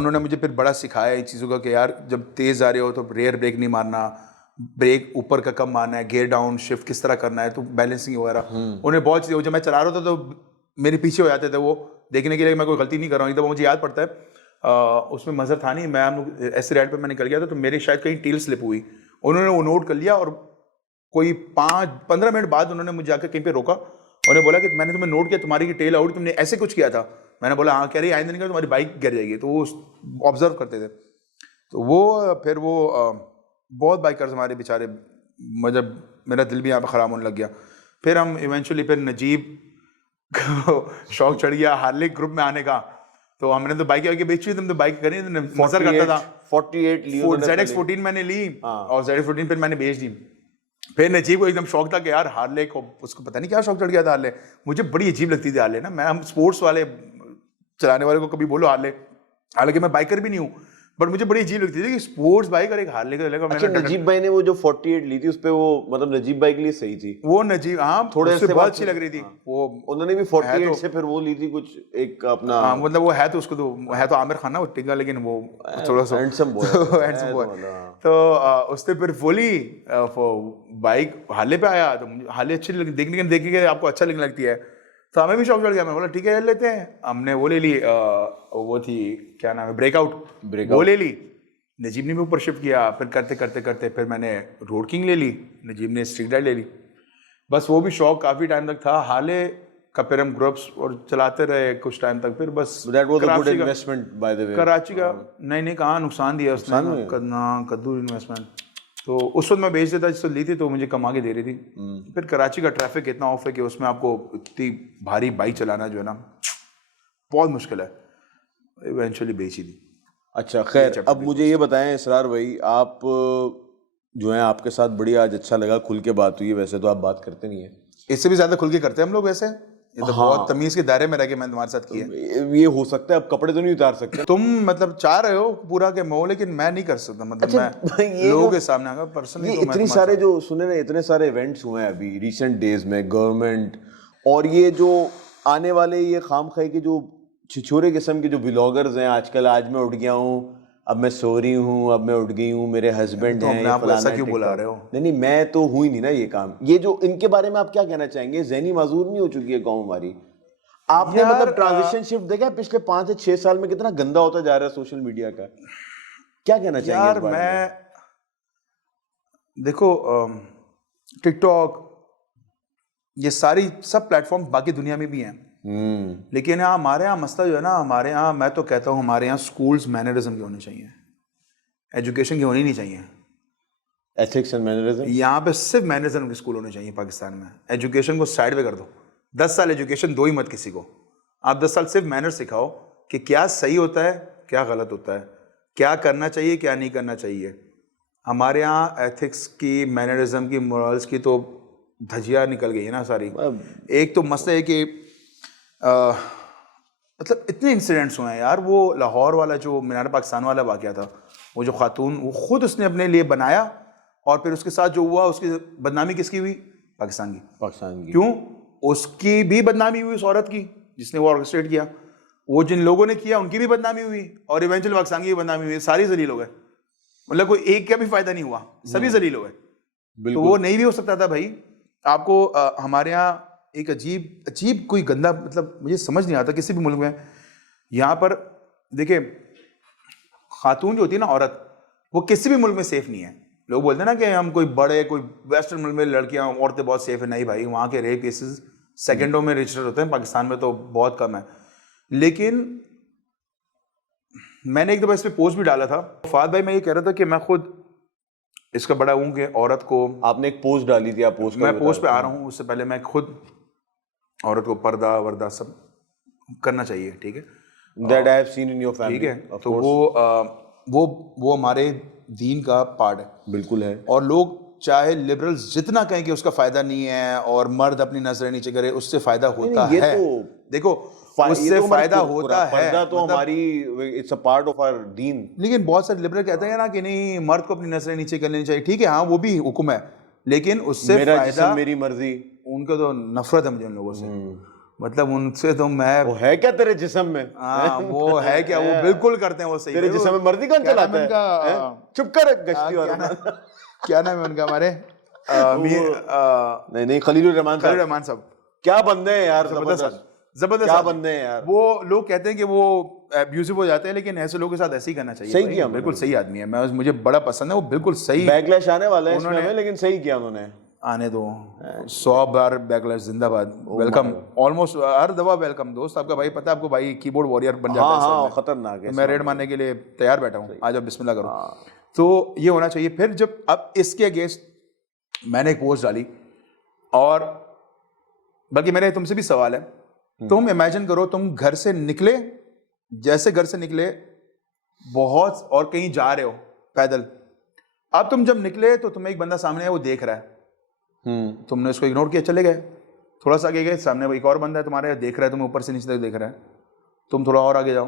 उन्होंने मुझे फिर बड़ा सिखाया इन चीज़ों का कि यार जब तेज़ जा रहे हो तो रेयर ब्रेक नहीं मारना, ब्रेक ऊपर का कब मारना है, गियर डाउन शिफ्ट किस तरह करना है, तो बैलेंसिंग वगैरह उन्हें बहुत चीज़ें। जब मैं चला रहा था तो मेरे पीछे हो जाते थे वो, देखने के लिए मैं कोई गलती नहीं कर रहा हूँ। एकदम मुझे याद पड़ता है उसमें मज़र था नहीं, मैं हम लोग ऐसे राइड पर मैं निकल गया था तो मेरी शायद कहीं टेल स्लिप हुई, उन्होंने वो नोट कर लिया और कोई 5-15 मिनट बाद उन्होंने मुझे जाकर कहीं पे रोका, उन्होंने बोला कि मैंने तुम्हें नोट किया तुम्हारी की टेल आउट, तुमने ऐसे कुछ किया था। मैंने बोला हाँ, कह रही आइंदा नहीं कर तुम्हारी बाइक गिर जाएगी। तो वो ऑब्जर्व करते थे। तो वो फिर वो बहुत बाइकर्स हमारे बेचारे, मतलब मेरा दिल भी यहाँ पर ख़राब होने लग गया। फिर हम इवेंचुअली फिर नजीब शौक चढ़ गया हार्ले ग्रुप में आने का। तो हमने तो बाइक आगे बेची, तुम तो बाइक करी, मजर करता था। 48 ली ZX14 मैंने ली और ZX14 फिर मैंने बेच दी। फिर नजीब को एकदम शौक था कि यार हार्ले को, उसको पता नहीं क्या शौक चढ़ गया था हार्ले। मुझे बड़ी अजीब लगती थी हार्ले ना। मैं हम स्पोर्ट्स वाले चलाने वाले को कभी बोलो हार्ले, हालांकि मैं बाइकर भी नहीं हूँ, बट मुझे बड़ी अजीब लगती थी कि स्पोर्ट्स बाइक और एक हार्ले का लगा। अच्छा, नजीब भाई ने वो जो 48 ली थी उस पे वो मतलब नजीब भाई के लिए सही थी वो। नजीब हाँ, थोड़े उससे बहुत अच्छी लग रही थी वो। उन्होंने भी 48 से फिर वो ली थी कुछ एक अपना, मतलब वो है तो उसको तो है तो आमिर खान ना वो टिका, लेकिन वो थोड़ा सा हैंडसम बॉय हैंडसम बॉय। तो उसने फिर बोली बाइक हार्ले पे आया तो मुझे हार्ले अच्छी देखने के आपको अच्छा लगने लगती है, तो हमें भी शौक चढ़ गया। मैं बोला ठीक है लेते हैं। हमने वो ले ली, वो थी क्या नाम है, ब्रेकआउट, वो ले ली। नजीब ने भी ऊपर शिफ्ट किया। फिर करते करते करते फिर मैंने रोड किंग ले ली, नजीब ने स्ट्रीट राइड ले ली। बस वो भी शौक काफ़ी टाइम तक था हार्ले का। फिर हम ग्रुप्स और चलाते रहे कुछ टाइम तक। फिर बस that was a good investment by the way. Karachi का नहीं कहाँ नुकसान दिया उसने, कद्दू इन्वेस्टमेंट। तो उस वक्त मैं बेच देता, जिससे ली थी तो मुझे कमा के दे रही थी। फिर कराची का ट्रैफिक इतना ऑफ है कि उसमें आपको इतनी भारी बाइक चलाना जो है ना बहुत मुश्किल है। इवेंचुअली बेची दी। अच्छा खैर, अब मुझे ये बताएं इसरार भाई, आप जो है आपके साथ बड़ी आज अच्छा लगा, खुल के बात हुई है। वैसे तो आप बात करते नहीं है, इससे भी ज्यादा खुल के करते हैं हम लोग वैसे। ये तो बहुत तमीज के दायरे में रह के मैंने तुम्हारे साथ किया। ये हो सकता है अब कपड़े तो नहीं उतार सकते तुम, मतलब चाह रहे हो पूरा के मो, लेकिन मैं नहीं कर सकता। मतलब अच्छा, मैं लोगों के सामने आकर पर्सनली ये इतनी सारे जो सुने ना, इतने सारे इवेंट्स हुए हैं अभी रिसेंट डेज में गवर्नमेंट, और ये जो आने वाले ये खामखाई के जो छिछोरे किस्म के जो ब्लॉगर्स हैं आजकल, आज मैं उठ गया हूँ, अब मैं सो रही हूँ, अब मैं उठ गई हूँ, मेरे हस्बैंड हैं, आप ऐसा क्यों बुला रहे हो? नहीं मैं तो हुई नहीं ना ये काम। ये जो इनके बारे में आप क्या कहना चाहेंगे? ज़हनी माजूर नहीं हो चुकी है कौम हमारी? आपने मतलब ट्रांजिशन शिफ्ट देखा पिछले 5 से 6 साल में कितना गंदा होता जा रहा है सोशल मीडिया का? क्या कहना चाहेंगे यार? मैं देखो टिकटॉक, ये सारी सब प्लेटफॉर्म बाकी दुनिया में भी हैं, लेकिन यहाँ हमारे यहाँ मसला जो है ना, हमारे यहाँ मैं तो कहता हूँ हमारे यहाँ स्कूल्स मैनरिज्म के होने चाहिए, एजुकेशन की होनी नहीं चाहिए। एथिक्स एंड मैनरिज्म यहाँ पे सिर्फ मैनरिज्म के स्कूल होने चाहिए पाकिस्तान में। एजुकेशन को साइड पे कर दो। 10 साल एजुकेशन दो ही मत किसी को। आप 10 साल सिर्फ मैनर सिखाओ कि क्या सही होता है, क्या गलत होता है, क्या करना चाहिए, क्या नहीं करना चाहिए। हमारे यहाँ एथिक्स की, मैनरिज्म की, मोरल्स की तो धजिया निकल गई है ना सारी। एक तो मसला है कि मतलब इतने इंसिडेंट्स हुए हैं यार। वो लाहौर वाला जो मीनार पाकिस्तान वाला वाक़या था, वो जो खातून वो खुद उसने अपने लिए बनाया और फिर उसके साथ जो हुआ उसकी बदनामी किसकी हुई? पाकिस्तान की। क्यों? उसकी भी बदनामी हुई उस औरत की जिसने वो ऑर्केस्ट्रेट किया। वो जिन लोगों ने किया उनकी भी बदनामी हुई और इवेंचुअली पाकिस्तान की भी बदनामी हुई। सारी जलील हो गए। मतलब कोई एक का भी फायदा नहीं हुआ, सभी जलील हो गए। तो वो नहीं भी हो सकता था भाई। आपको हमारे यहाँ एक अजीब कोई गंदा, मतलब मुझे समझ नहीं आता किसी भी मुल्क में। यहाँ पर देखिए, खातून जो होती है ना, औरत, वो किसी भी मुल्क में सेफ नहीं है। लोग बोलते हैं ना कि हम कोई वेस्टर्न मुल्क में लड़कियां, औरतें बहुत सेफ है। नहीं भाई, वहाँ के रेप केसेस सेकंडों में रजिस्टर होते हैं, पाकिस्तान में तो बहुत कम है। लेकिन मैंने एक दफ़ा इस पर पोस्ट भी डाला था। फाद भाई, मैं ये कह रहा था कि मैं खुद इसका बड़ा हूँ कि औरत को, आपने एक पोस्ट डाली थी, आप पोस्ट, मैं पोस्ट पे आ रहा हूँ। उससे पहले मैं खुद औरत को पर्दा वर्दा सब करना चाहिए, ठीक है? That I have seen in your family, ठीक है? तो वो हमारे दीन का पार्ट है। बिल्कुल है। और लोग चाहे लिबरल्स जितना कहें कि उसका फायदा नहीं है और मर्द अपनी नजरें नीचे करे, उससे फायदा होता है। देखो, उससे फायदा होता है। पर्दा तो हमारी, it's a part of our दीन। लेकिन बहुत सारे लिबरल कहते हैं ना कि नहीं, मर्द को अपनी नजरें नीचे कर लेनी चाहिए। ठीक है, हाँ, वो भी हुक्म है, लेकिन उससे मेरा फायदा, जिस्म मेरी मर्जी। उनका तो नफरत है मुझे उन लोगों से। मतलब उनसे तो मैं वो है क्या तेरे जिस्म में? हाँ वो है क्या, वो बिल्कुल करते हैं वो सही। तेरे जिस्म में मर्दी कौन क्या नाम चलाता है है? उनका? चुप कर गश्ती क्या वाला। नाम, क्या नाम है उनका हमारे नहीं नहीं, खलीलुर रहमान खलील साहब। रहमान साहब, क्या बंदे हैं यार, जबरदस्त जबरदस्त। जबरदस्त क्या आदमी। बंदे हैं यार। वो लोग कहते हैं कि वो अब्यूसिव हो जाते हैं, लेकिन ऐसे लोगों के साथ ऐसे ही करना चाहिए सही भाई। किया बिल्कुल उन्होंने। सही आदमी है, मैं मुझे बड़ा पसंद है वो, बिल्कुल सही। बैकलैश आने वाला है इसमें उन्होंने- हमें, लेकिन सही किया उन्होंने। आने दो 100 बार बैकलैश, जिंदाबाद, वेलकम, ऑलमोस्ट हर दफा वेलकम दोस्त। आपका भाई पता है आपको, भाई कीबोर्ड वॉरियर बन जाता है हाँ इस हाँ, वक्त में। खतरनाक है। तो मैं रेड मारने के लिए तैयार बैठा हूँ, आज आप बिस्मिल्लाह करो। हाँ। तो ये होना चाहिए। फिर जब अब इसके अगेंस्ट मैंने एक पोस्ट डाली, और बल्कि मेरा तुमसे भी सवाल है, तुम इमेजिन करो तुम घर से निकले, जैसे घर से निकले बहुत, और कहीं जा रहे हो पैदल। अब तुम जब निकले तो तुम्हें एक बंदा सामने है, वो देख रहा है, तुमने उसको इग्नोर किया, चले गए। थोड़ा सा आगे गए, सामने वो एक और बंदा है तुम्हारे, देख रहा है तुम्हें ऊपर से नीचे तक देख रहा है। तुम थोड़ा और आगे जाओ,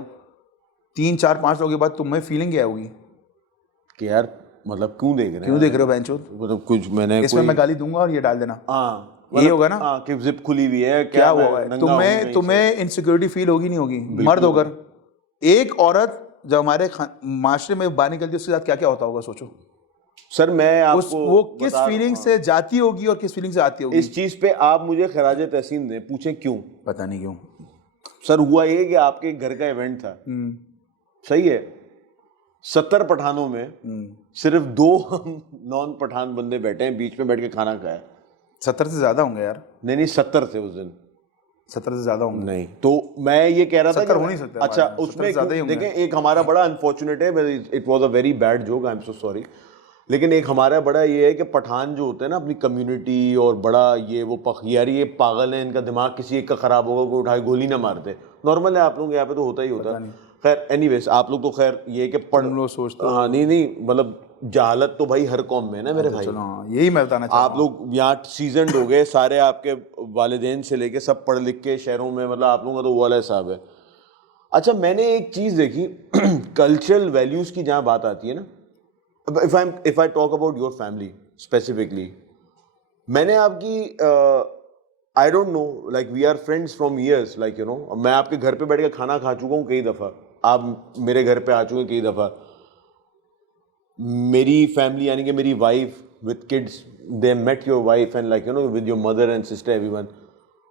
3 4 5 लोगों के बाद तुम्हें फीलिंग क्या होगी कि यार मतलब क्यों देख रहे हैं? क्यों देख रहे हो बेंचोद? मतलब कुछ मैंने इसमें मैं गाली दूंगा और ये डाल देना, हाँ ये होगा ना। हाँ, कि जिप खुली हुई है, क्या मैं हुआ है नंगा हूँ कहीं से? तुम्हें इनसिक्योरिटी फील होगी नहीं होगी? मर्द होकर एक औरत जब हमारे माशरे में बाहर निकलती है, उसके साथ क्या क्या होता होगा, सोचो। सर मैं आपको वो किस फीलिंग से जाती होगी और किस फीलिंग से आती होगी? इस चीज पे आप मुझे खराज तहसीन दें, पूछें क्यों। पता नहीं क्यों सर हुआ ये कि आपके घर का इवेंट था, सही है, 70 पठानों में सिर्फ 2 नॉन पठान बंदे बैठे हैं, बीच में बैठ के खाना खाया। 70 से ज्यादा होंगे यार। नहीं 70 थे उस दिन। 70 से ज्यादा होंगे। नहीं तो मैं ये कह रहा था 70 हो नहीं सकते अच्छा हमारे, 70 उसमें ज्यादा ही होंगे। देखें, एक हमारा बड़ा अनफॉर्चुनेट है, it was a very bad joke, I am so sorry, लेकिन एक हमारा बड़ा ये है कि पठान जो होते हैं ना अपनी कम्युनिटी, और बड़ा ये वो यार ये पागल है, इनका दिमाग किसी एक का खराब होगा, कोई उठाए गोली ना मारते। नॉर्मल है, आप लोग यहाँ पे तो होता ही होता है। खैर एनीवेज, आप लोग तो खैर ये कि पढ़ लोग सोचते हाँ नहीं मतलब जहालत तो भाई हर कौम में है ना मेरे भाई। चलो हाँ, यही मैं बताना चाहता आप लोग यहाँ सीजन हो गए सारे, आपके वालिदैन से लेके सब पढ़ लिख के शहरों में, मतलब आप लोगों का तो वो वाला हिसाब है। अच्छा मैंने एक चीज़ देखी, कल्चरल वैल्यूज की जहाँ बात आती है ना, if I talk about your family specifically, मैंने आपकी I don't know, like we are friends from years, like you know, मैं आपके घर पे बैठ के खाना खा चुका हूँ कई दफ़ा, आप मेरे घर पे आ चुके हैं कई दफ़ा। मेरी फैमिली यानी कि मेरी wife with kids, they met your wife and like you know with your mother and sister, everyone.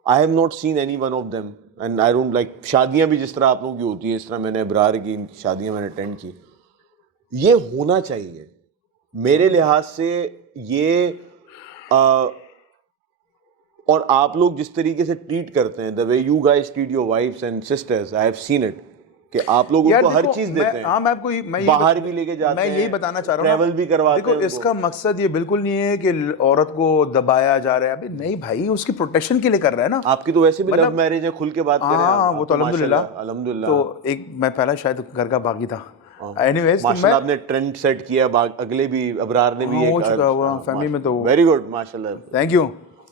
I have not seen any one of them and I don't like, शादियाँ भी जिस तरह आप लोगों की होती है, इस तरह मैंने अब्रार की शादियाँ मैंने अटेंड की। ये होना चाहिए मेरे लिहाज से ये और आप लोग जिस तरीके से ट्रीट करते हैं, the way you guys treat your wifes and sisters, I have seen it, कि आप लोग उनको हर चीज देते हैं। हाँ मैं आपको बाहर भी लेके जाते हैं, मैं यही बताना चाह रहा हूँ, ट्रैवल भी करवाते हैं। देखो इसका मकसद ये बिल्कुल नहीं है कि औरत को दबाया जा रहा है, अभी नहीं भाई, उसकी प्रोटेक्शन के लिए कर रहा है ना। आपकी तो वैसे भी लव मैरिज है, खुल के बात करें। हाँ वो तो अल्हम्दुलिल्लाह, अल्हम्दुलिल्लाह। तो एक मैं पहला शायद घर का बागी था। एनीवेज माशाल्लाह आपने ट्रेंड सेट किया, अगले भी अबरार ने भी हो चुका हुआ फैमिली में, तो वेरी गुड माशाल्लाह, थैंक यू।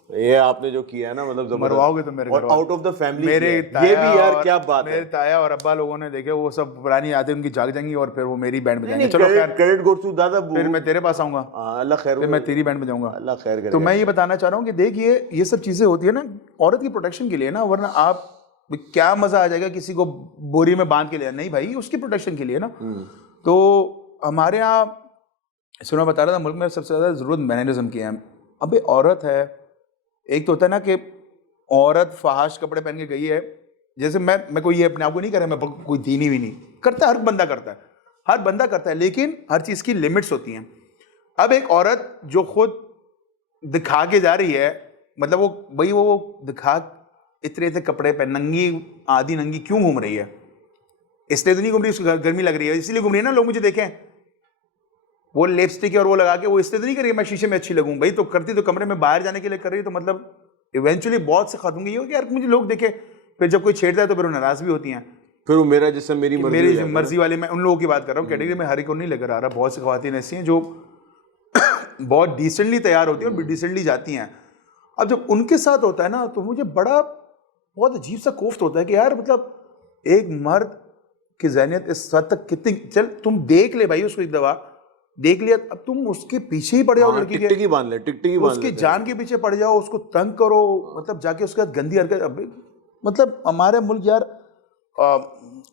ये आपने जो किया है ना, मतलब मरवाओगे तो मेरे घर आउट ऑफ द फैमिली, मेरे ये भी यार क्या बात है। मेरे ताया और अब्बा लोगों ने देखे, वो सब पुरानी यादें उनकी जाग जाएंगी और फिर वो मेरी बैंड बजाएंगे। चलो खैर, क्रेडिट गोस टू दादा, फिर मैं तेरे पास आऊंगा, अल्लाह खैर, फिर मैं तेरी बैंड बजाऊंगा, अल्लाह खैर करे। तो मैं ये बताना चाह रहा हूँ कि देखिए ये सब चीजें होती है ना औरत की प्रोटेक्शन के लिए ना, वरना आप क्या मजा आ जाएगा किसी को बोरी में बांध के ले, नहीं भाई उसकी प्रोटेक्शन के लिए ना। तो हमारे यहाँ सुना बता रहा था, मुल्क में सबसे ज्यादा जरूरत मैनरिज्म की है। अबे औरत है, एक तो होता है ना कि औरत फहाश कपड़े पहन के गई है, जैसे मैं कोई ये अपने आप को नहीं कर रहा, मैं कोई दीनी भी नहीं करता, हर बंदा करता है, हर बंदा करता है, लेकिन हर चीज़ की लिमिट्स होती हैं। अब एक औरत जो खुद दिखा के जा रही है, मतलब वो दिखा इतने कपड़े पहन, नंगी आधी नंगी क्यों घूम रही है? इसलिए तो नहीं घूम रही, उसको गर्मी लग रही है इसलिए घूम रही है ना, लोग मुझे देखें, वो लिपस्टिक और वो लगा के, वो इसलिए तो नहीं कर रही है मैं शीशे में अच्छी लगूं भाई, तो करती तो कमरे में बाहर जाने के लिए कर रही है, तो मतलब इवेंचुअली बहुत से खातून ये हो कि यार मुझे लोग देखे, फिर जब कोई छेड़ता है तो फिर वो नाराज भी होती हैं, फिर वो मेरा जिससे मेरी मर्जी वाले, मैं उन लोगों की बात कर रहा हूँ, कैटेगरी में हर एक को नहीं लेकर आ रहा, बहुत सी खवातीन ऐसी हैं जो बहुत डिसेंटली तैयार होती हैं और डिसेंटली जाती हैं। अब जब उनके साथ होता है ना, तो मुझे बहुत अजीब सा कोफ्त होता है कि यार मतलब एक मर्द की ज़हनियत इस हद तक कितनी, चल तुम देख ले भाई उसको एक दफा देख लिया, अब तुम उसके पीछे ही पड़ जाओ, लड़की के टिकटिकी बांध ले, टिकटिकी बांध ले, उसकी जान के पीछे पड़ जाओ, उसको तंग करो, मतलब जाके उसके साथ गंदी हरकत। अब मतलब हमारे मुल्क यार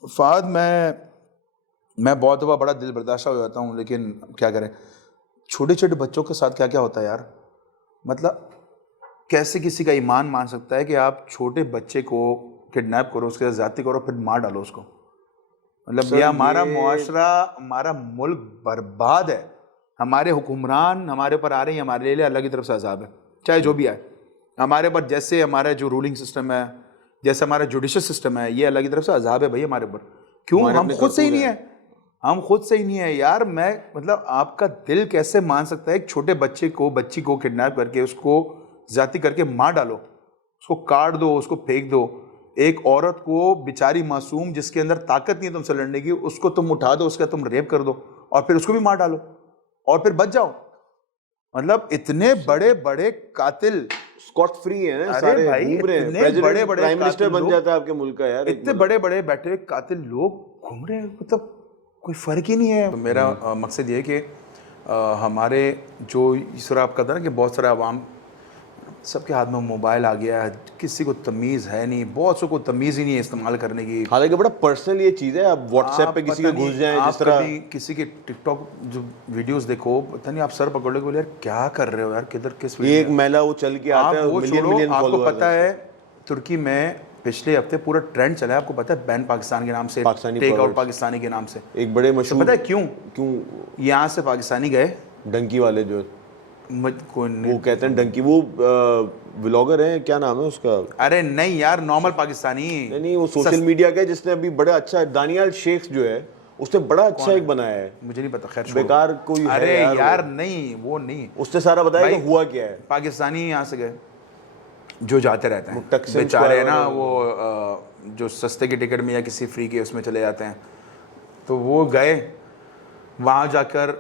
फाद मैं बहुत दफ़ा बड़ा दिल बर्दाश्त हो जाता हूँ, लेकिन क्या करें, छोटे छोटे बच्चों के साथ क्या क्या होता है यार। मतलब कैसे किसी का ईमान मान सकता है कि आप छोटे बच्चे को किडनैप करो, उसके साथ ज़्यादती करो, फिर मार डालो उसको। मतलब ये हमारा मुआशरा, हमारा मुल्क बर्बाद है। हमारे हुक्मरान हमारे ऊपर आ रहे हैं, हमारे लिए अल्लाह की तरफ से अजाब है, चाहे जो भी आए हमारे ऊपर। जैसे हमारा जो रूलिंग सिस्टम है, जैसे हमारा जुडिशल सिस्टम है, ये अल्लाह की तरफ से अजाब है भाई हमारे ऊपर। क्यों? हम खुद से ही नहीं है, हम खुद से ही नहीं है यार। मैं मतलब आपका दिल कैसे मान सकता है एक छोटे बच्चे को, बच्ची को किडनैप करके उसको ज्यादती करके मार डालो, उसको काट दो, उसको फेंक दो। एक औरत को बेचारी मासूम जिसके अंदर ताकत नहीं है तुमसे लड़ने की, उसको तुम उठा दो, उसका तुम रेप कर दो और फिर उसको भी मार डालो और फिर बच जाओ। मतलब इतने बड़े बड़े कातिल स्कॉट फ्री है ना, अरे सारे भाई, घूम रहे हैं, इतने प्रेसिडेंट बड़े बड़े प्राइम मिनिस्टर कातिल बन जाता है आपके मुल्क का यार। इतने बड़े बड़े बैठे हुए कातिल लोग घूम रहे हैं, मतलब कोई फर्क ही नहीं है। तो मेरा मकसद ये है कि हमारे जो इस तरह आपका था ना कि बहुत सारे आवाम सबके हाथ में मोबाइल आ गया है, किसी को तमीज़ है नहीं, बहुत सौ को तमीज़ ही नहीं है इस्तेमाल करने की। हालांकि बड़ा पर्सनल ये चीज़ है, आप व्हाट्सएप पे किसी के घुस जाएं, जिस तरह कभी किसी के टिकटॉक जो वीडियोस देखो, पता नहीं आप सर पकड़ लोगे, यार क्या कर रहे हो यार, किधर किस एक महिला वो चल के आता है, मिलियन आपको फॉलोअर्स पता है तुर्की में पिछले हफ्ते पूरा ट्रेंड चला है, आपको पता है, बैन पाकिस्तान के नाम से, टेक आउट पाकिस्तानी के नाम से, एक बड़े मशहूर। पता है क्यों यहाँ से पाकिस्तानी गए, डंकी वाले जो वो कहते हैं डंकी, वो व्लॉगर है, क्या नाम है उसका? अरे नहीं यार, नॉर्मल पाकिस्तानी नहीं, वो सोशल मीडिया का है, जिसने अभी बड़ा अच्छा, दानियाल शेख जो है, उसने बड़ा अच्छा एक बनाया है, मुझे नहीं पता, खैर बेकार कोई है। अरे यार नहीं, वो नहीं, उसने सारा बताया कि हुआ क्या है। पाकिस्तानी यहाँ से गए जो जाते रहते हैं बेचारे ना, वो जो सस्ते की टिकट में या किसी फ्री के उसमें चले जाते हैं, तो वो गए वहाँ जाकर।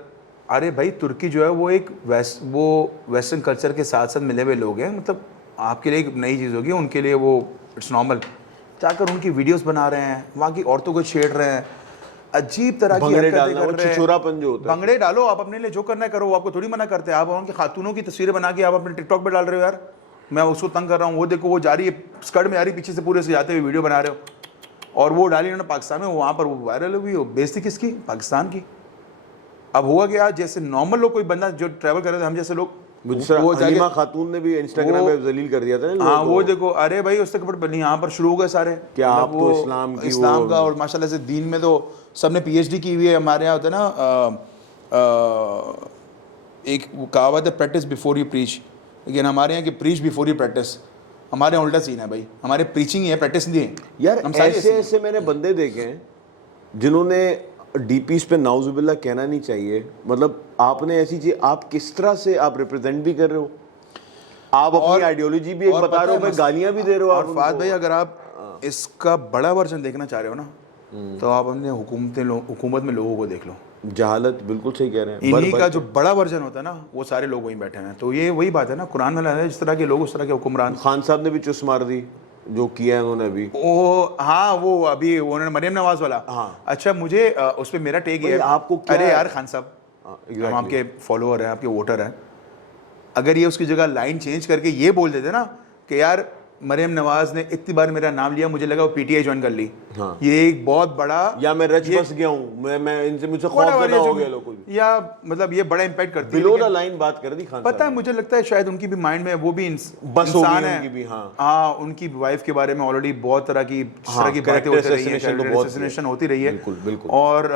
अरे भाई तुर्की जो है वो एक वेस्टर्न कल्चर के साथ साथ मिले हुए लोग हैं, मतलब आपके लिए एक नई चीज़ होगी, उनके लिए वो इट्स नॉर्मल। जाकर उनकी वीडियोस बना रहे हैं, वहाँ की औरतों को छेड़ रहे हैं, अजीब तरह की हरकतें कर रहे हैं। भंगड़े डालो, आप अपने लिए जो करना है करो, आपको थोड़ी मना करते हैं। आप उनकी खातूनों की तस्वीरें बना के आप अपने टिकटॉक पे डाल रहे हो यार, मैं उसको तंग कर रहा हूँ, वो देखो वो जा रही है स्कर्ट में, आ रही पीछे से पूरे से जाते हुए वीडियो बना रहे हो, और वो डाली उन्होंने पाकिस्तान में, वहाँ पर वो वायरल हुई, वो बेइज्जती किसकी? पाकिस्तान की। अब हुआ क्या, जैसे नॉर्मल लोग, कोई बंदा जो ट्रैवल कर रहे थे, हम जैसे लोग, वो हलीमा खातून ने भी इंस्टाग्राम पे जलील कर दिया था ना। हाँ वो देखो, अरे भाई उससे कपड़े बनी, यहाँ पर शुरू हो गए सारे, क्या आप तो इस्लाम का, और माशाल्लाह से दीन में तो सबने PhD की हुई है। हमारे यहाँ होता है ना एक कहावत है, प्रैक्टिस बिफोर यू प्रीच, लेकिन हमारे यहाँ की प्रीच बिफोर यू प्रैक्टिस। हमारे उल्टा सीन है भाई, हमारे प्रीचिंग ही है, प्रैक्टिस नहीं है यार। ऐसे मैंने बंदे देखे हैं जिन्होंने डीपीस पे नाउजुबिल्ला कहना नहीं चाहिए, मतलब आपने ऐसी चीज, आप किस तरह से आप रिप्रेजेंट भी कर रहे हो, आप अपनी आइडियोलॉजी भी एक बता रहे हो, गालियां भी दे रहे हो। और फाद भाई, अगर आप इसका बड़ा वर्जन देखना चाह रहे हो ना, तो आप अपने हुकूमत में लोगों को देख लो। जहालत, बिल्कुल सही कह रहे हैं। इन्हीं का जो बड़ा वर्जन होता है ना, वो सारे लोग वहीं बैठे हैं। तो ये वही बात है ना, कुरान में है, जिस तरह के लोग उस तरह के हुक्मरान। खान साहब ने भी चुस मार दी जो किया है उन्होंने अभी। ओ हाँ, वो अभी उन्होंने मरियम नवाज वाला। हाँ। अच्छा, मुझे उस पर मेरा टेक है, आपको क्या, अरे यार खान साहब, हम आपके फॉलोअर हैं, आपके वोटर हैं, अगर ये उसकी जगह लाइन चेंज करके ये बोल देते ना कि यार मरियम नवाज ने इतनी बार मेरा नाम लिया, मुझे लगा वो PTI ज्वाइन कर ली। हाँ। ये एक बहुत बड़ा, या मैं रच बस गया हूँ, मैं इनसे मुझसे खौफजदा हो गया लोग, या मतलब ये बड़ा इम्पैक्ट करती है। बिलो द लाइन बात कर दी खान पता है, मुझे लगता है शायद उनकी भी माइंड में वो भी इंसान है उनकी भी। हाँ, उनकी वाइफ के बारे में ऑलरेडी बहुत तरह की बातें होती रही है, असैसिनेशन होती रही है। बिल्कुल। और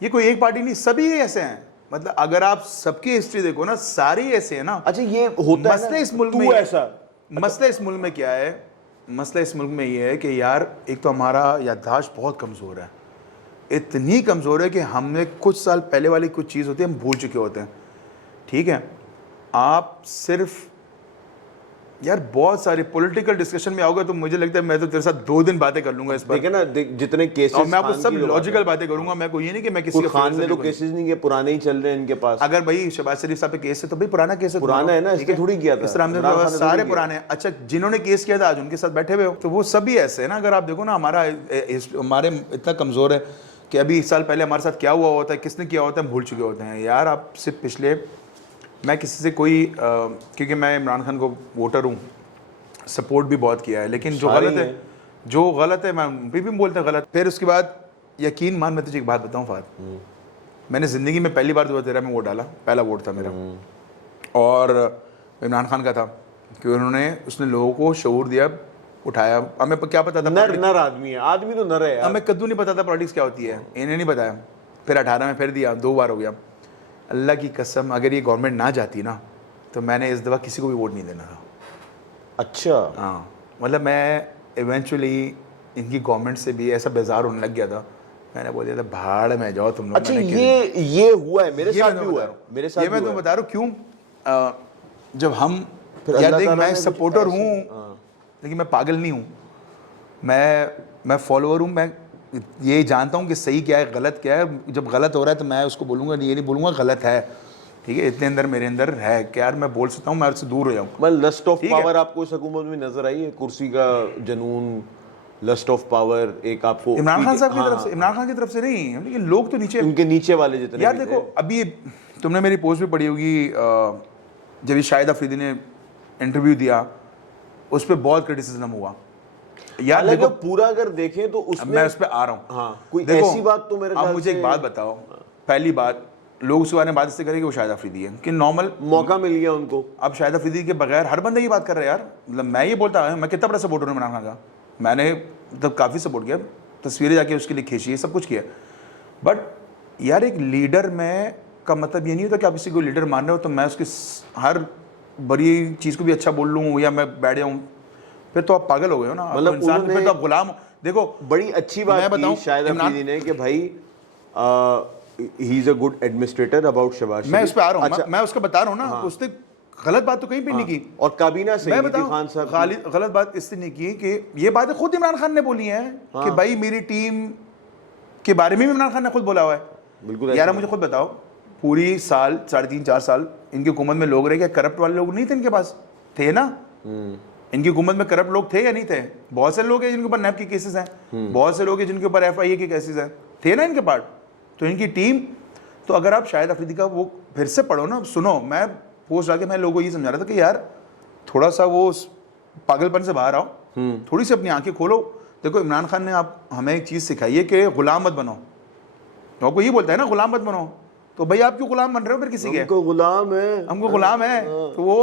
ये कोई एक पार्टी नहीं, सभी ऐसे हैं। मतलब अगर आप सबकी हिस्ट्री देखो ना, सारी ऐसे है ना। अच्छा, ये होता है मसला इस मुल्क में, ऐसा मसला इस मुल्क में क्या है, मसला इस मुल्क में ये है कि यार एक तो हमारा याददाश्त बहुत कमज़ोर है, इतनी कमज़ोर है कि हमने कुछ साल पहले वाली कुछ चीज़ होती है हम भूल चुके होते हैं। ठीक है, आप सिर्फ यार बहुत सारी पॉलिटिकल डिस्कशन में आओगे तो मुझे लगता है मैं तो तेरे साथ 2 दिन बातें कर लूंगा इस पर। देखिए ना, जितने केसेस, और मैं आपको सब लॉजिकल बातें करूंगा। मैं को ये नहीं कि मैं किसी के खान ने तो केसेस नहीं किए, पुराने ही चल रहे हैं इनके पास। अगर भाई शहबाज शरीफ साहब पे केस है तो भाई पुराना केस है, पुराना है ना, इसके थोड़ी किया था, इस तरह सारे पुराने हैं। अच्छा, जिन्होंने केस किया था आज उनके साथ बैठे हुए हो, तो वो सभी ऐसे है ना। अगर आप देखो ना, हमारे इतना कमजोर है कि अभी इस साल पहले हमारे साथ क्या हुआ होता है, किसने किया होता है, हम भूल चुके होते हैं यार। आप सिर्फ पिछले, मैं किसी से कोई क्योंकि मैं इमरान खान को वोटर हूँ, सपोर्ट भी बहुत किया है, लेकिन जो गलत है मैं भी बोलता हूँ गलत। फिर उसके बाद यकीन मान, मैं तुझे एक बात बताऊँ फाद, मैंने ज़िंदगी में पहली बार 2013 में वोट डाला, पहला वोट था मेरा, और इमरान खान का था, कि उसने लोगों को शऊर दिया, उठाया। हमें क्या पता था, नर आदमी है, आदमी तो नर है यार। हमें कद्दू नहीं पता था पॉलिटिक्स क्या होती है, इन्हें नहीं बताया। फिर 18 में फिर दिया, 2 बार हो गया। अल्लाह की कसम, अगर ये गवर्नमेंट ना जाती ना तो मैंने इस दफ़ा किसी को भी वोट नहीं देना था। अच्छा, हाँ, मतलब मैं इवेंचुअली इनकी गवर्नमेंट से भी ऐसा बेजार होने लग गया था, मैंने बोल दिया था भाड़ में जाओ तुम लोग। अच्छा, ये हुआ है मेरे साथ भी हुआ है, मेरे साथ ये मैं तुम्हें बता रहा हूँ क्यों। जब हम, यार देख, मैं सपोर्टर हूँ लेकिन मैं पागल नहीं हूँ, मैं फॉलोअर हूँ। मैं ये जानता हूँ कि सही क्या है गलत क्या है। जब गलत हो रहा है तो मैं उसको बोलूँगा, ये नहीं बोलूँगा गलत है, ठीक है। इतने अंदर मेरे अंदर है कि यार मैं बोल सकता हूँ, मैं उससे दूर हो जाऊँ। मतलब लस्ट ऑफ पावर आपको इस हुकूमत में नजर आई है? कुर्सी का जनून, लस्ट ऑफ पावर एक आपको इमरान खान साहब की तरफ से, इमरान खान की तरफ से नहीं, लेकिन लोग तो नीचे, उनके नीचे वाले जितने यार देखो, अभी तुमने मेरी पोस्ट भी पढ़ी होगी, जब ये शाहिद अफरीदी ने इंटरव्यू दिया, उस पर बहुत क्रिटिसिज्म हुआ यार। देखो पूरा अगर देखें तो उसमें, मैं उस पर आ रहा हूँ। हाँ, कोई ऐसी बात तो मेरे ख्याल से, आप मुझे एक बात बताओ, पहली बात, लोग उसके बारे में बात इससे करें कि वो शाहिद अफरीदी है, कि नॉर्मल मौका मिल गया उनको। अब शाहिद अफरीदी के बगैर हर बंदा ये बात कर रहा है यार। मतलब मैं ये बोलता हूँ, मैं कितना बड़ा सपोर्टर हूँ इमरान खान का, मैंने मतलब काफ़ी सपोर्ट किया, तस्वीरें जाके उसके लिए खींची, सब कुछ किया। बट यार एक लीडर में का मतलब ये नहीं होता कि आप किसी को लीडर मान रहे हो तो मैं उसकी हर बड़ी चीज़ को भी अच्छा बोल लूँ या मैं बैठ जाऊँ, फिर तो आप पागल हो गए हो ना। मतलब इंसान पे तो आप गुलाम। देखो बड़ी अच्छी बात की शाहिद अफरीदी ने कि भाई he is a good administrator about Shehbaz Sharif. मैं उस पे आ रहा हूँ, अच्छा, मैं उसका बता रहा हूँ ना। हाँ। उसने गलत बात तो कहीं पे नहीं की, और काबीना से मैं बताऊं, खान साहब गलत बात इससे नहीं की कि ये बातें खुद इमरान खान ने बोली हैं। हाँ। कि भाई मेरी टीम के बारे में भी इमरान खान ने खुद बोला हुआ है। बिल्कुल यार, मुझे खुद बताओ, पूरी साल 3.5-4 साल इनकी हुकूमत में लोग रहे, क्या करप्ट वाले लोग नहीं थे इनके पास? थे ना। इनकी हुकूमत में करप्ट लोग थे या नहीं थे? बहुत से लोग हैं जिनके ऊपर नैब के केसेस हैं, बहुत से लोग हैं जिनके ऊपर FIA के केसेस हैं, थे ना इनके पार्ट। तो इनकी टीम, तो अगर आप शाहिद अफरीदी का वो फिर से पढ़ो ना, सुनो, मैं पोस्ट आके मैं लोगों को ये समझा रहा था कि यार थोड़ा सा वो पागलपन से बाहर आओ, थोड़ी सी अपनी आंखें खोलो। देखो इमरान खान ने आप हमें एक चीज़ सिखाई है कि गुलाम मत बनो। तो आपको ये बोलता है ना गुलाम मत बनो, तो भाई आप क्यों गुलाम बन रहे हो फिर किसी के? हमको गुलाम है, हमको गुलाम है, तो वो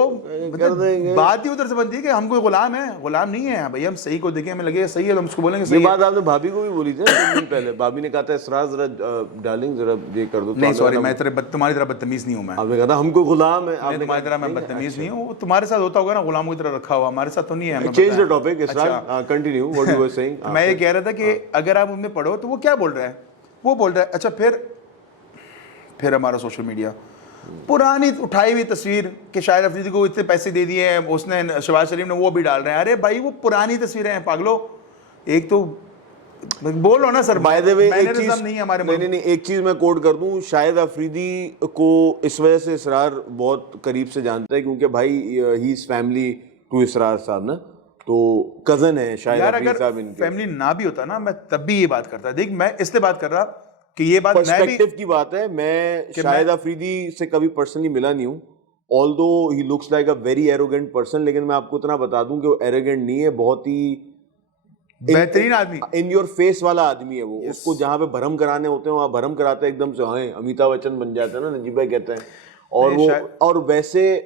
मतलब बात ही उधर से बनती है कि हमको गुलाम है। गुलाम नहीं है भाई, हम सही को देखें, हमें लगे सही है तो हम उसको बोलेंगे सही। ये बात आपने भाभी को भी बोली थी कुछ दिन पहले। भाभी ने कहा था इसरार जरा डार्लिंग जरा ये कर दो। नहीं सॉरी, मैं तुम्हारी तरह बदतमीज नहीं हूँ। मैं आपने कहा था हमको गुलाम है, आपने तुम्हारी तरह मैं बदतमीज नहीं हूँ। तुम्हारे साथ होता होगा ना गुलामों की तरह रखा हुआ, हमारे साथ तो नहीं है। Change the topic, Israr continue what you were saying. मैं ये कह रहा था कि अगर आप उनमें पढ़ो तो वो क्या बोल रहा है, वो बोल रहा है अच्छा फिर हमारा सोशल मीडिया पुरानी उठाई हुई तस्वीर कि शाहिद अफरीदी को इतने पैसे दे दिए हैं, उसने शहबाज शरीफ ने, वो भी डाल रहे हैं। अरे भाई वो पुरानी तस्वीरें हैं पागलो। एक तो बोल लो ना सर, बाय द वे एक चीज नहीं है हमारे नहीं एक चीज मैं कोट कर दूं, शाहिद अफरीदी को इस वजह से इसरार बहुत करीब से जानता है क्योंकि भाई ही इज फैमिली टू इसरार साहब ना, तो कजन है शाहिद अफरीदी साहब इनके। फैमिली ना भी होता ना मैं तब भी ये बात करता। देख मैं इसलिए बात कर रहा कि ये बात पर्सपेक्टिव की बात है। मैं शाहिद अफरीदी से कभी पर्सनली मिला नहीं हूँ, although he looks like a very arrogant person, लेकिन मैं आपको इतना बता दूं कि वो एरोगेंट नहीं है, बहुत ही बेहतरीन आदमी, इन योर फेस वाला आदमी है वो। उसको जहाँ पे भरम कराने होते हैं वहाँ भरम कराता है एकदम से। हाँ, अमिताभ बच्चन बन जाता है ना, नजीब भाई कहते हैं। और वो और वैसे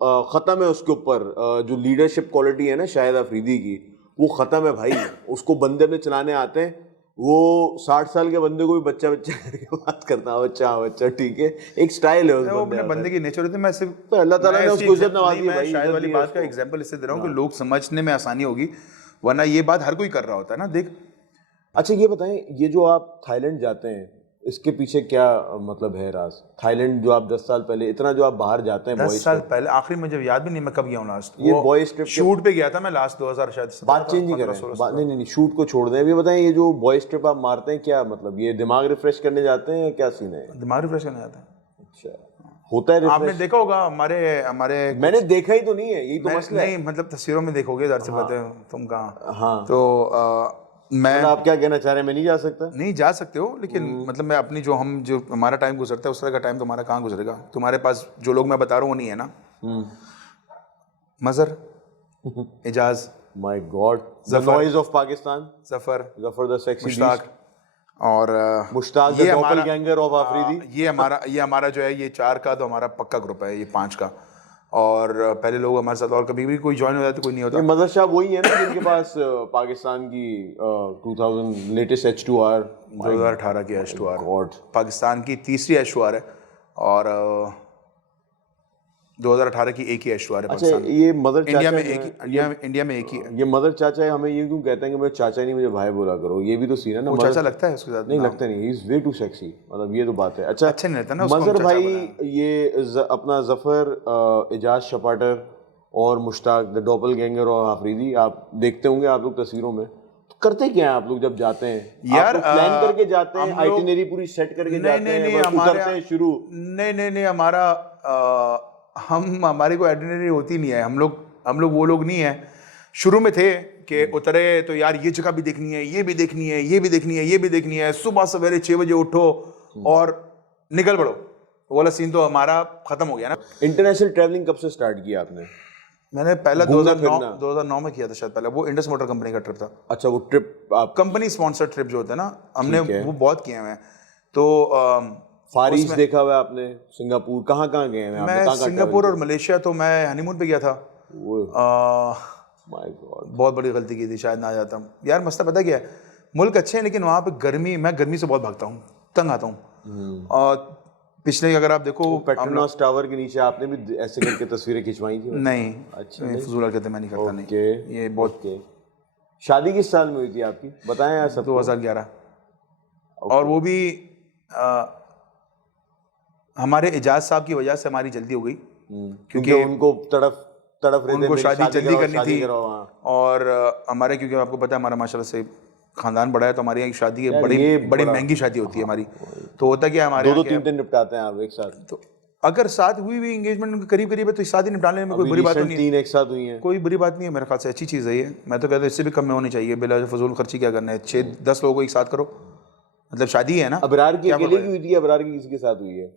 खत्म है उसके ऊपर जो लीडरशिप क्वालिटी है ना शाहिद अफरीदी की, वो खत्म है भाई। उसको बंदे अपने चलाने आते हैं, वो 60 साल के बंदे को भी बच्चा करके बात करता है, बच्चा ठीक है, एक स्टाइल है उस बंदे की नेचर होती है। मैं सिर्फ तो अल्लाह ताला ने उसको इज्जत नवाजी है भाई। शायद वाली बात का एग्जांपल इससे दे रहा हूँ कि लोग समझने में आसानी होगी, वरना ये बात हर कोई कर रहा होता है ना। देख अच्छा ये बताएं, ये जो आप थाईलैंड जाते हैं इसके पीछे क्या मतलब है राज? थाईलैंड जो आप 10 साल पहले, इतना जो आप बाहर जाते हैं 10 साल पहले, आखिरी मुझे याद भी नहीं मैं कब गया हूँ लास्ट। ये बॉयज ट्रिप शूट पे गया था मैं लास्ट 2000 शायद। बात चेंज ही करें, नहीं शूट को छोड़ दें। अभी बताएं ये जो बॉयज ट्रिप आप मारते हैं क्या मतलब, ये दिमाग रिफ्रेश करने जाते हैं या क्या सीन है? दिमाग रिफ्रेश करने जाते हैं। अच्छा होता है। आपने देखा होगा हमारे मैंने देखा ही तो नहीं है, यही तो मसला है। नहीं मतलब तस्वीरों में देखोगे, दर से पता है तुम कहाँ। हाँ तो मैं आप क्या कहना चाह रहे हैं? मैं नहीं जा सकता? नहीं जा सकते हो, लेकिन मतलब मैं अपनी जो हमारा टाइम गुजरता है उस तरह का टाइम तुम्हारा कहाँ गुजरेगा? तुम्हारे पास जो लोग मैं बता रहा हूँ वो नहीं है ना। Mazhar Ejaz, my god, the Zafar. Noise of Pakistan, Zafar, Zafar the sexy Mushtaq और Mushtaq the doppelganger of Afridi. ये हमारा जो है ये 4 का तो हमारा पक्का ग्रुप है, ये 5 का। और पहले लोग हमारे साथ, और कभी भी कोई ज्वाइन हो जाता कोई नहीं होता। ये मदर शाह वही है ना जिनके पास पाकिस्तान की 2000 लेटेस्ट H2R 2018 की H2R गॉड, पाकिस्तान की तीसरी H2R है, और 2018 की एक ही H2R है अच्छा पाकिस्तान। ये मदर इंडिया चाचा में एक ही, इंडिया में एक ही है। ये मदर चाचा है, हमें ये क्यों कहते हैं कि मुझे चाचा नहीं मुझे भाई बोला करो, ये भी तो सीन है ना। वो चाचा लगता है उसके साथ? नहीं लगता नहीं, he is way too sexy, मतलब ये तो बात है। अच्छा नहीं लगता ना उसको हम मजहर चाचा भाई, बनाएं। ये अपना जफर, एजाज शपाटर और मुश्ताक द डॉपलगैंगर और अफरीदी, आप देखते होंगे आप लोग तस्वीरों में, तो करते क्या हैं आप लोग जब जाते हैं? यार, प्लान करके जाते हैं, हम लोग- आइटिनरी पूरी सेट करके जाते हैं, नहीं, बस उतरते हैं शुरू? नहीं, हमारा हमारी कोई आइडेंटिटी होती नहीं है। हम लोग वो लोग नहीं है। शुरू में थे कि उतरे तो यार ये जगह भी देखनी है, ये भी देखनी है, ये भी देखनी है, ये भी देखनी है, सुबह सवेरे 6 बजे उठो और निकल पड़ो। वो वाला सीन तो हमारा खत्म हो गया ना। इंटरनेशनल ट्रैवलिंग कब से स्टार्ट किया आपने? मैंने पहला घूमना 2009 में किया था शायद, पहले वो इंडस मोटर कंपनी का ट्रिप था। अच्छा वो ट्रिप आप कंपनी स्पॉन्सर्ड ट्रिप जो होता है ना, हमने वो बहुत किए हैं। तो फार ईस्ट देखा हुआ है आपने, सिंगापुर, कहाँ कहाँ गए हैं? मैं सिंगापुर और मलेशिया तो मैं हनीमून पे गया था। माय गॉड, बहुत बड़ी गलती की थी, शायद ना जाता यार। मसला पता क्या है, मुल्क अच्छे हैं लेकिन वहाँ पे गर्मी, मैं गर्मी से बहुत भागता हूँ, तंग आता हूँ। और पिछले अगर आप देखो पेट्रोनास टावर के नीचे आपने भी ऐसे करके तस्वीरें खिंचवाई थी? नहीं, अच्छा, फजूल हरकतें मैं नहीं करता। नहीं, ये बहुत। शादी किस साल में हुई थी आपकी, बताएं यार सब? 2011। और वो भी हमारे एजाज साहब की वजह से हमारी जल्दी हो गई, क्योंकि उनको तड़प रहे थे, उनको शादी जल्दी करनी थी। हाँ। और हमारे, क्योंकि आपको पता है हमारा माशाल्लाह से खानदान बड़ा है, तो हमारी यहाँ की शादी है, बड़ी महंगी शादी होती है हमारी। तो होता क्या है हमारे 2-3 दिन निपटाते हैं आप एक साथ? तो अगर साथ हुई एंगेजमेंट करीब करीब है तो शादी निपटाने में कोई बुरी बात नहीं है। 3 एक साथ हुई हैं, कोई बुरी बात नहीं है मेरे ख्याल से, अच्छी चीज़ है ये। मैं तो कहता हूँ इससे भी कम में होनी चाहिए, बिला फजूल खर्ची क्या करना है। 6-10 लोगों को एक साथ करो, मतलब शादी है ना। अबरार की अकेले की हुई थी, अबरार की किसी के साथ हुई है?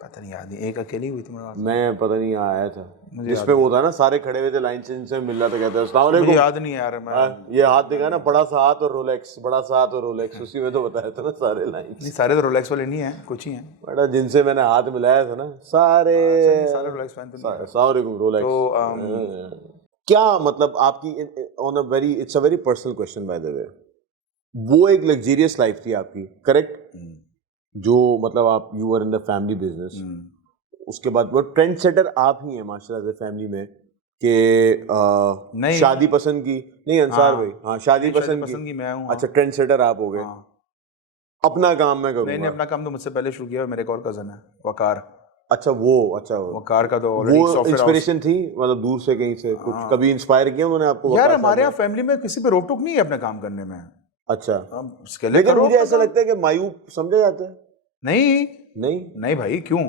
पता नहीं, याद नहीं, एक अकेली हुई थी मेरे पास। मैं पता नहीं यहाँ आया था जिसपे वो था ना, सारे खड़े हुए थे लाइन से, इनसे मिल रहा था, कहते हैं अस्सलाम वालेकुम। मुझे याद नहीं यार। मैं ये हाथ देखा ना, बड़ा सा हाथ और रोलेक्स, बड़ा सा हाथ और रोलेक्स, उसी में तो बताया था ना सारे लाइन। नहीं, सारे तो रोलेक्स वाले नहीं है, कुछ ही हैं बड़ा, जिनसे मैंने हाथ मिलाया था ना सारे रोलेक्स फैन तो नहीं है। अस्सलाम वालेकुम रोलेक्स। क्या मतलब आपकी on a very, it's a very personal question by the way, वो एक लग्जरियस लाइफ थी आपकी, करेक्ट? जो मतलब आप you are in the family business, उसके बाद वो ट्रेंड सेटर आप ही हैं माशाल्लाह से फैमिली में कि शादी पसंद की नहीं अंसार भाई, हाँ शादी पसंद की मैं हूँ। अच्छा, ट्रेंड सेटर आप हो गए। अपना काम मैं करूँगा। मैंने अपना काम तो मुझसे पहले शुरू किया, मेरे एक और कजन है वकार। अच्छा वो वकार का तो वो इंस्पिरेशन थी, मतलब दूर से कहीं से कुछ कभी इंस्पायर किया उन्होंने आपको? यार हमारे यहाँ फैमिली में किसी पे रोक टोक नहीं है अपने काम करने में। अच्छा, लेकिन मुझे ऐसा लगता है कि मायूब समझा जाता है। नहीं भाई, क्यों?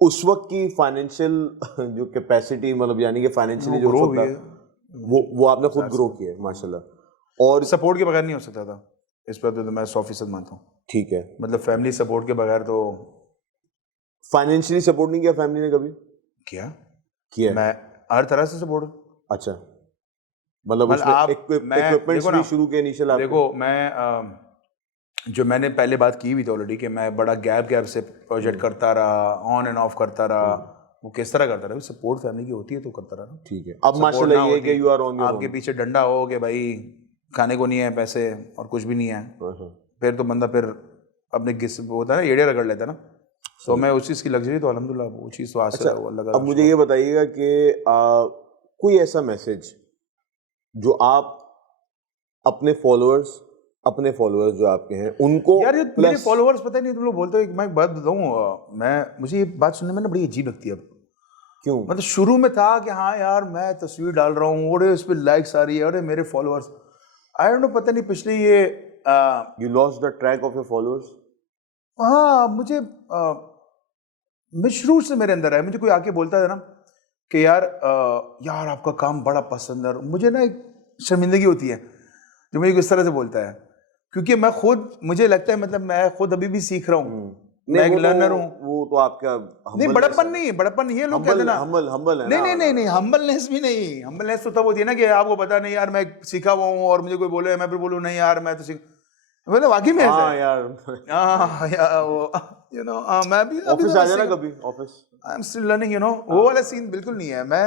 उस वक्त की फाइनेंशियल जो कैपेसिटी, मतलब यानी कि फाइनेंशियली जो ग्रो हुई है, वो आपने खुद ग्रो किया है माशाल्लाह। और सपोर्ट के बगैर नहीं हो सकता था, इस पर तो मैं 100% मानता हूँ। ठीक है, मतलब फैमिली सपोर्ट के बगैर तो। फाइनेंशियली सपोर्ट नहीं किया फैमिली ने कभी? किया मैं हर तरह से सपोर्ट। अच्छा, मतलब आप इक्विपमेंट्स भी शुरू के इनिशियल आप देखो, मैं जो मैंने पहले बात की हुई थी ऑलरेडी कि मैं बड़ा गैप से प्रोजेक्ट करता रहा, ऑन एंड ऑफ करता रहा। वो किस तरह करता रहा? सपोर्ट फैमिली की होती है तो करता रहा। ठीक है, अब माशाल्लाह ये कि you are on your own, आपके पीछे डंडा हो कि भाई खाने को नहीं है पैसे और कुछ भी नहीं है, फिर तो बंदा फिर अपने होता है ना, एड़े रगड़ लेता है ना। तो मैं उस चीज़ की लग्जरी तो अल्हम्दुलिल्लाह वो चीज़ तो आज से लगा। अब मुझे ये बताइएगा कि कोई ऐसा मैसेज जो आप अपने फॉलोअर्स जो आपके हैं उनको, यार ये मेरे फॉलोअर्स पता नहीं, तुम लोग बोलते हो, मैं एक बात बताऊँ, मुझे ये बात सुनने में ना बड़ी अजीब लगती है अब। क्यों? मतलब शुरू में था कि हाँ यार मैं तस्वीर डाल रहा हूँ, अरे उस पर लाइक्स आ रही है, अरे मेरे फॉलोअर्स, आई डोंट नो, पता नहीं पिछले ये you lost the track of your followers. हाँ, मुझे मैं शुरू से मेरे अंदर है, मुझे कोई आके बोलता है ना कि यार आपका काम बड़ा पसंद है, मुझे ना एक शर्मिंदगी होती है जो मुझे इस तरह से बोलता है, क्योंकि मैं खुद, मुझे लगता है, मतलब मैं खुद अभी भी सीख रहा हूँ मैं एक लर्नर हूँ। वो तो आपका नहीं, बड़प्पन नहीं, बड़प्पन ये लोग कहते हैं ना। हम्बल है नहीं ना। नहीं नहीं नहीं, हम्बलनेस भी नहीं। हम्बलनेस तो तब होती है ना कि आपको पता नहीं यार मैं सीखा हुआ हूँ और मुझे कोई बोले मैं फिर बोलूँ नहीं यार मैं तो सीख, मतलब वाकई में ऐसा हाँ है। यार, वो यू नो मैं भी अभी ऑफिस आ जाना कभी, office I am still learning, you know वो वाला सीन बिल्कुल नहीं है। मैं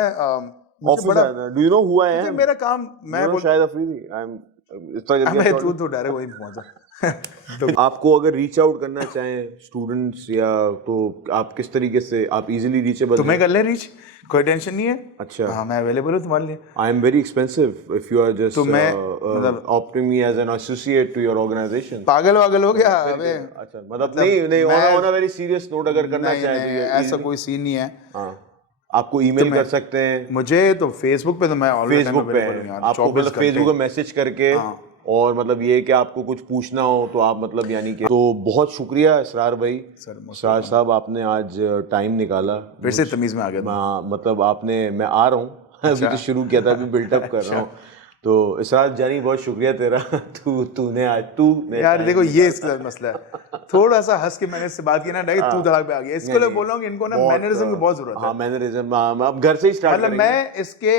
मुझे ऑफिस बड़ा, आ जाना। Do you know who I क्योंकि एम? मेरा काम मैं बोल, शायद अफरीदी, आई एम इतना जल्दी मैं तू तो डायरेक्ट वहीं पहुंचा। तो आपको अगर रीच आउट करना चाहें स्टूडेंट्स या, तो आप किस तरीके से आप इजीली रीचेबल? तुम्हें कर ले रीच, कोई टेंशन नहीं है। अच्छा, हाँ मैं अवेलेबल हूँ तुम्हारे लिए। I am very expensive if you are just तो मैं मतलब opting me as an associate to your organisation. पागल वागल हो गया अबे। अच्छा, मतलब नहीं on a very serious note अगर करना नहीं, चाहें नहीं, तो ऐसा कोई सीन नहीं है। हाँ, आपको ईमेल कर सकते हैं। मुझे तो फेसबुक पे तो मैं ऑल फेसबुक पे आपको मतलब फेसबुक पे मैसेज करके, और मतलब ये कि आपको कुछ पूछना हो तो आप मतलब यानी कि, तो बहुत शुक्रिया इसरार भाई, इसरार साहब, आपने आज टाइम निकाला। फिर से तमीज में आ गया। मतलब आपने, मैं आ रहा हूँ अभी तो शुरू किया था, अभी बिल्टअप कर रहा हूँ। तो इसरार जानी बहुत शुक्रिया तेरा। तूने यार देखो ये इसका मसला है, थोड़ा सा हंस के मैंने इससे बात की ना, तू धड़ाक पे आ गया। इसको मैं बोल रहा हूँ कि इनको ना मैनरिज्म की बहुत जरूरत है। हाँ, मैनरिज्म अब घर से ही स्टार्ट मतलब मैं इसके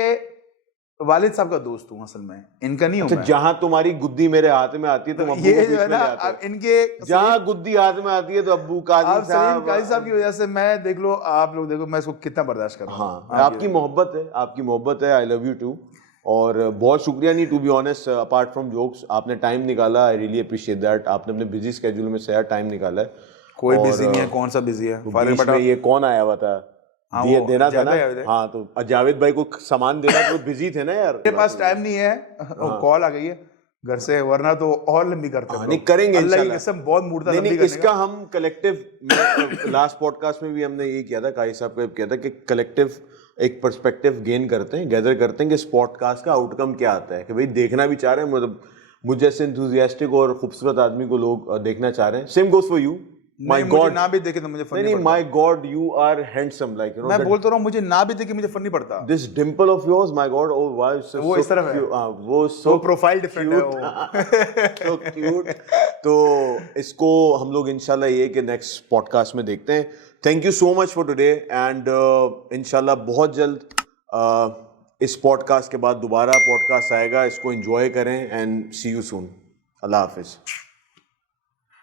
वालिद साहब का दोस्त हूँ असल में, इनका नहीं हूँ। जहां तुम्हारी गुद्दी मेरे हाथ में आती है तो ये जो है ना, अब इनके जहां गुद्दी हाथ में आती है तो अब्बू काजी साहब की वजह से मैं, देख लो आप लोग देखो मैं इसको कितना बर्दाश्त कर रहा हूँ। हाँ, आपकी मोहब्बत है, आपकी मोहब्बत है। I love you too. और बहुत शुक्रिया, नहीं to be honest, apart from jokes, आपने टाइम निकाला, आई रियली अप्रिशिएट दैट। आपने अपने बिजी स्केड्यूल में से यार टाइम निकाला है। कोई बिजी नहीं है, कौन सा बिजी है? बीच में ये कौन आया हुआ था? देना था ना। हाँ, तो जावेद भाई को सामान देना, तो बिजी थे ना यार। मेरे पास टाइम नहीं है, कॉल आ गई है घर से, वरना तो और लंबी करते हैं। नहीं करेंगे अल्लाह की कसम, बहुत मूड था लंबी करने का। इसका हम कलेक्टिव, लास्ट पॉडकास्ट में भी हमने ये किया था, काई साहब को किया था कि कलेक्टिव एक पर्सपेक्टिव गेन करते हैं, गैदर करते हैं कि इस पॉडकास्ट का आउटकम क्या आता है, कि भाई देखना भी चाह रहे हैं, मतलब मुझ जैसे एंथुसियास्टिक और खूबसूरत आदमी को लोग देखना चाह रहे हैं। Same goes for you. My god, ना भी देखे तो मुझे फर्क नहीं, my god, you are handsome, like you know. मैं बोलता रहा हूँ, मुझे ना भी देखे मुझे फर्क नहीं पड़ता। This Dimple of yours, my God, oh wow, वो इस तरफ है, वो सो प्रोफाइल डिफरेंट है वो। So cute. तो इसको हम लोग इंशाल्लाह ये कि नेक्स्ट पॉडकास्ट में देखते हैं। Thank you so much for today, and इंशाल्लाह बहुत जल्द इस पॉडकास्ट के बाद दोबारा पॉडकास्ट आएगा। इसको एंजॉय करें and C you soon. Allah Hafiz.